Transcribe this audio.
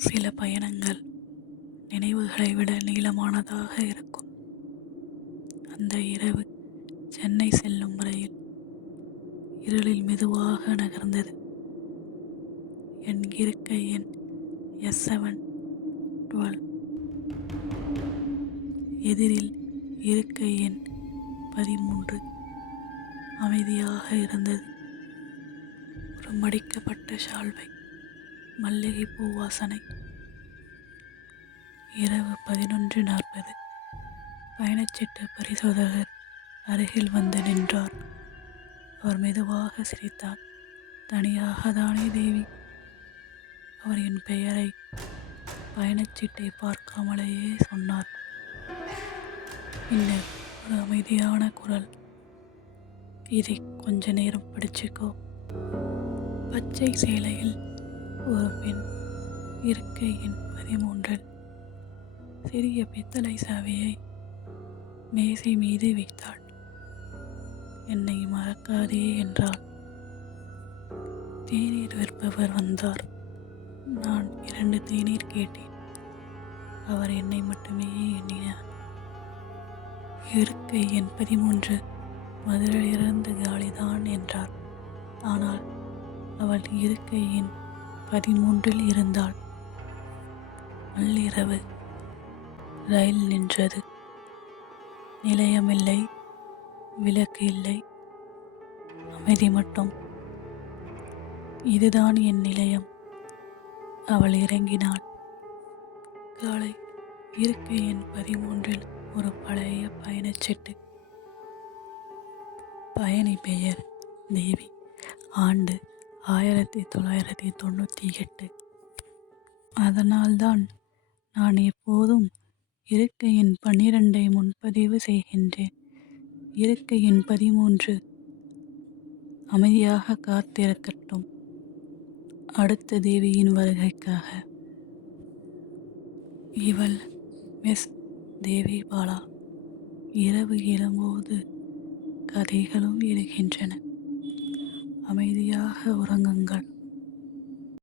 சில பயணங்கள் நினைவுகளை விட நீளமானதாக இருக்கும். அந்த இரவு சென்னை செல்லும் ரயில் இருளில் மெதுவாக நகர்ந்தது. என் இருக்கை எண் S712. எதிரில் இருக்கை எண் 13 அமைதியாக இருந்தது. ஒரு மடிக்கப்பட்ட ஷால்வை, மல்லிகைப்பூ வாசனை. இரவு 11:40. பயணச்சீட்டு பரிசோதகர் அருகில் வந்து நின்றார். அவர் மெதுவாக சிரித்தார். தனியாக தானே தேவி? அவர் என் பெயரை பயணச்சீட்டை பார்க்காமலேயே சொன்னார். பின்னர் ஒரு அமைதியான குரல், இதை கொஞ்ச நேரம் படிச்சுக்கோ. பச்சை சேலையில் ஒரு பெண் இருக்கை எண் 13 சிறிய பித்தளை சாவியை மேசை மீது வைத்தாள். என்னை மறக்காதே என்றாள். தேநீர் விற்பவர் வந்தார். நான் 2 தேநீர் கேட்டேன். அவர் என்னை மட்டுமே எண்ணினார். இருக்கை எண் 13 மதுரையிலிருந்து காலிதான் என்றார். ஆனால் அவள் இருக்கை எண் 13 இருந்தாள். நள்ளிரவு. ரயில் நின்றது. நிலையமில்லை, விளக்கு இல்லை, அமைதி மட்டும். இதுதான் என் நிலையம். அவள் இறங்கினாள். காலை. இருக்கை எண் 13 ஒரு பழைய பயணச்சீட்டு. பயணி பெயர் தேவி. ஆண்டு 1998. அதனால்தான் நான் எப்போதும் இருக்கை எண் 12 முன்பதிவு செய்கின்றேன். இருக்கை எண் 13 அமைதியாக காத்திருக்கட்டும், அடுத்த தேவியின் வருகைக்காக. இவள் மிஸ் தேவி பாலா. இரவு எழும்போது கதைகளும் எழுகின்றன. அமைதியாக உறங்குங்கள்.